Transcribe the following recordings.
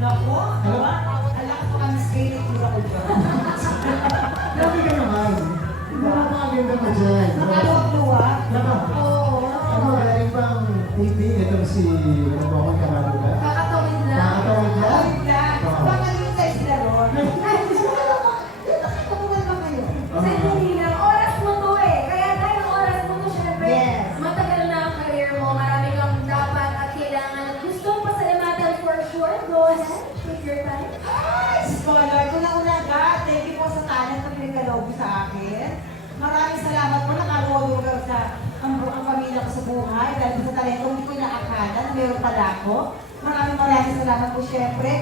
Naku, alam ko ang spirit ko ako dyan. Grabe ka naman. Napakaganda mo dyan. Nakaluwa? Oo. Ano, galing pang taping itong si Pagpapang Karabuga? Kakatawid lang. Nakakatawag dyan? Ay, lang. Baka yung size sila ron. Nakakamuhan ba kayo? Sandali lang, oras mo to eh. Kaya dahil oras mo to, syempre, Yes. matagal na ang career mo, marami kang dapat at kailangan at gusto mo pasalamatan for sure. Go ahead, take your time. Ay, scholar, una-una agad. Thank you po sa talent na pinagkaloob sa akin. Maraming salamat po. Nakaluwag sa ang pamilya ko sa buhay. Dahil sa talento, hindi ko inaakala na meron pala ako. Maraming salamat po syempre.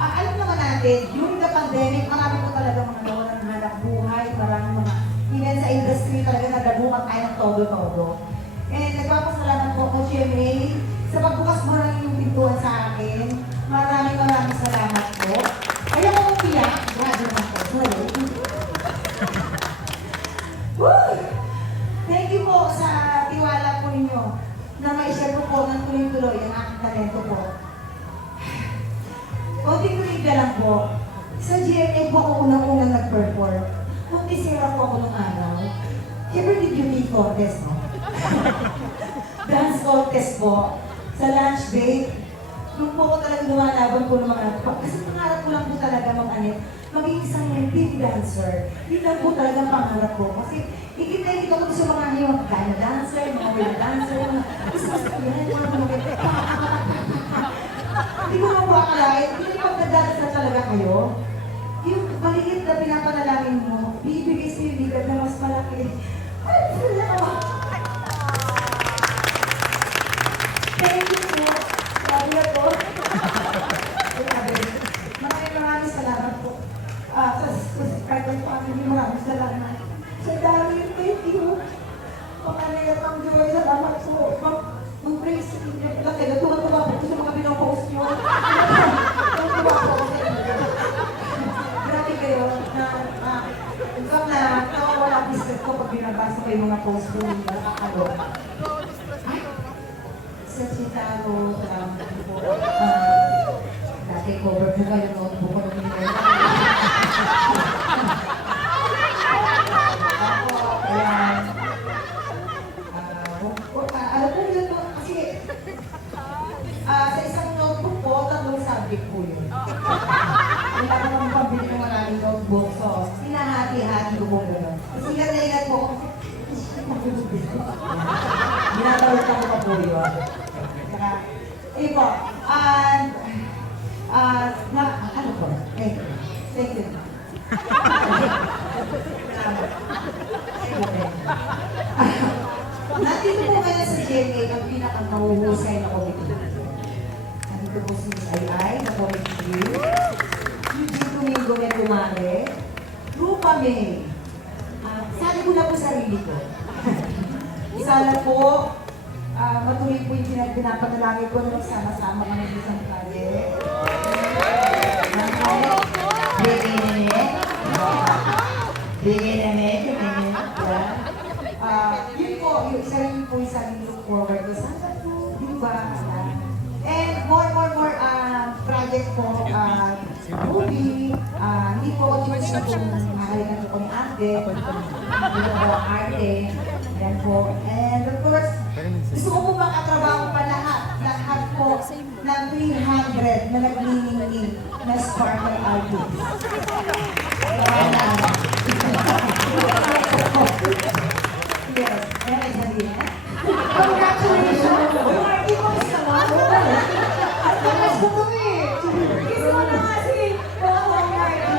Alam naman natin, during the pandemic, marami po talaga mga nawalan ng hanap buhay. Maraming mga even sa industry talaga nagabukan tayo ng todo-todo. And nagpapasalamat po ako, GMA, sa pagbukas mo ng inyong pintuan sa akin. Maraming salamat po. Ayaw ko umiyak. Grabe naman po. Sorry. Woo! Thank you po sa tiwala po ninyo na ma-share ko po ng tuloy-tuloy ang aking talento po. Konting lang po. Sa GMA po ako unang-unang nag-perform. Magtisira po ako nung araw. Ever did you meet contest, no? Dance contest po. Sa lunch break. Nung po ako talaga lumalaban po ng mga kasi pangarap ko lang po talaga maging isang team dancer. Yun lang po talaga ang pangarap ko. Kasi ikita ko sa mga yung kind dancer, mga real dancer, hindi ko na po akalain, hindi pag nagdadasal talaga kayo, yung maliit na pinapanalangin mo, bibigay sa yung bigat na mas malaki. Ay, salamat! Thank you po. Sabi na po. Maraming salamat po. Sa Skype family, maraming salamat. Sa dami, thank you. Pagkanagat ang joy, salamat po. Mag-praise sa inyo. Laki, natuwa po sa mga pinopost nyo. Natuwa po ako sa inyo. Grabe kayo na ikaw na nakawala ang business ko pag binabasa ko yung mga post ko yung nakakalo. Sa Chitaro, salamat po. Dati cover ko kayo notebook ko ng mga alam po yun kasi sa isang notebook po, 3 subject po yun. Wala ko naman pabili ng maraming notebook. So, hinahati-hati ko po gano'n. Kasi ingat po ako. Ginatawag ako pa po yun. Saka, ayun po. Ano po? Thank you. Thank you. Nandito po ngayon sa GMA ang pinaka-mahuhusay na committee. Nandito po si Miss Ay na committee, Eugene Domingo Metumare, Rupa May. Sabi ko na po sarili ko. Sana po, matuloy po yung pinapanalangin ko na magsama-sama kami sa isang project. Yun po, yung isa rin po yung sabi look forward ko. Sana po, di ba? And more project po, movie, hindi po ako choose na kung mahalikan ko ni ate, hindi po arte, yan po. And of course, gusto ko po makatrabaho pa lahat po ng 300 na nagniningning na sparkle artist. Yes, meron isa din. Congratulations! Marty, kamusta mo? Lakas ko to eh! Kiss mo na kasi! Oo, Marty!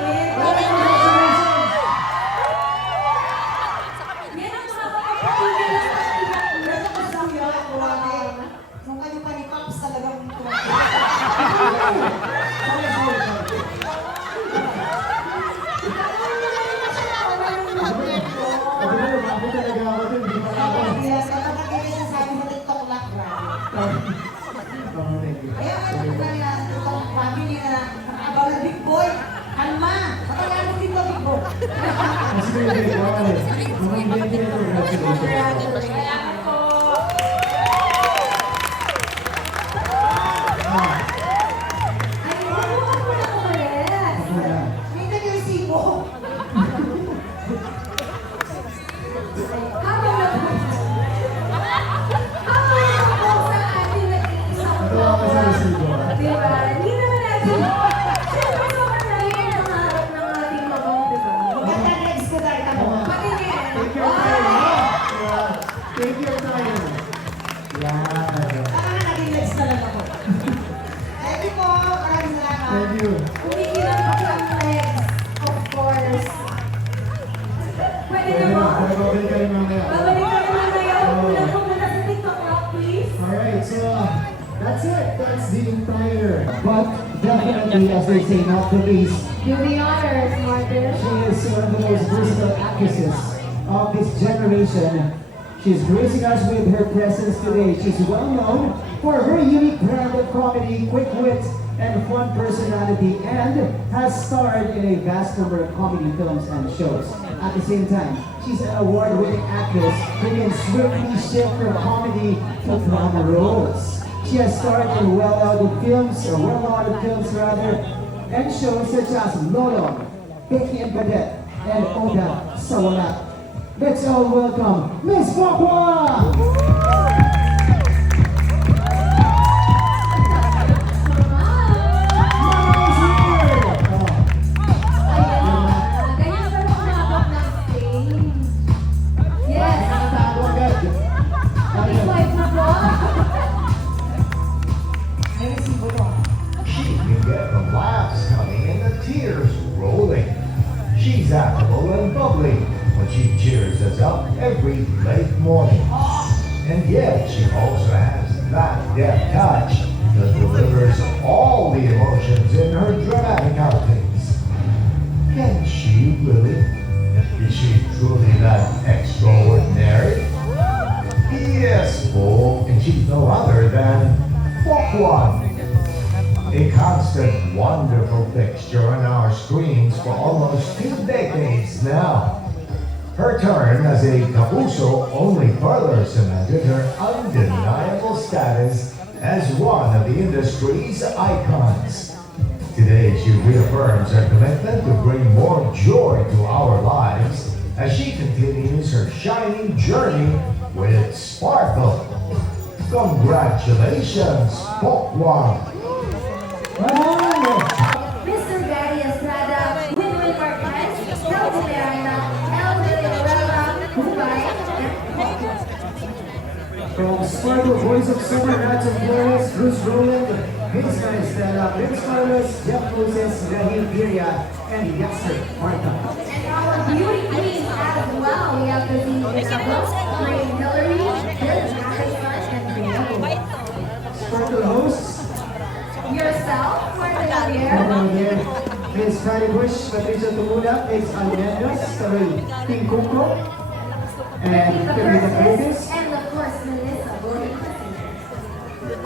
Yan ang makakapagpapigil ng Nung kayo pa ni Pops talagang tuwa. Yes, kapag sabi mo TikTok lang, grabe. Kaya ano po kaya itong family na nakaabaw na big boy, kalma! Kapag dito big boy. Salamat po. Ay, Thank you. Kumikilang pa sa legs, of course. Pwede na ba? Babalik ka rin mamaya. Babalik ka naman ngayon. Kulang ko muna sa TikTok Live, please. Alright, so that's it. That's the entire. But definitely, as they say, not the least, Do the honors, Martin. she is one of the most versatile actresses of this generation. She's gracing us with her presence today. She's well known for her unique brand of comedy, quick wit, and fun personality, and has starred in a vast number of comedy films and shows. At the same time, she's an award-winning actress who can swiftly shift from comedy to drama roles. She has starred in well-lauded films, and shows such as Lolo, Becky and Cadet, and Oda Sawala. Let's all welcome Miss Pokwa! Mama's here! Ganyan sa mga nakabot ng stage. Yes. Nakatago agad. Satisfied na po. May resibo to. She can get the laughs coming and the tears rolling. She's affable and bubbly when she cheers us up every late morning. And yet she also has that deft touch that delivers all the emotions in her dramatic outings. Can she really? Is she truly that extraordinary? Yes, po, and she's no other than Pokwan. A constant, wonderful fixture on our screens for almost 2 decades now. Her turn as a Kapuso only further cemented her undeniable status as one of the industry's icons. Today, she reaffirms her commitment to bring more joy to our lives as she continues her shining journey with Sparkle. Congratulations, Pokwan! Bravo! Mr. Gary Estrada, Winwin Marquez, Del Villarreal, El Villarreal, Dubai, From Sparkle, Voice of Summer, Rats of Flores, Bruce Rowland, Vince Maristella, Vince Carlos, Jeff Moses, Rahim Giria, and Yasser Marta. and our beauty queens as well. We have the Isabel, Ray Hillary, Bill Harrison, and Rhea. Sparkle hosts, Yourself, Martin Javier. Hello there, Miss Fanny Bush, Patricia Tumula, Ex Almendras, Carol Tingkuko, and Melissa Camila Perez, Curtis. and of course Melissa Bonita.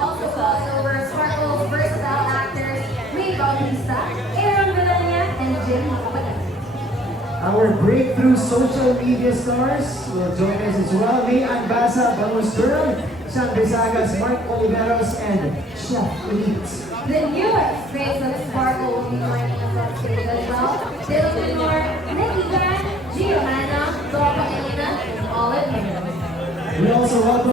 Also calling over Sparkle's versatile actors, Ray Bautista, Aaron Villania, and Jimmy Kapatid. Our breakthrough social media stars will join us as well. May Anbasa, Bangus Girl, San Besagas, Mark Oliveros, and Chef Elite. The newest face of Sparkle will be joining us on stage as well. Dale Lenore, Nikki Gan, Giovanna, Dora Elena, and Olive. We also welcome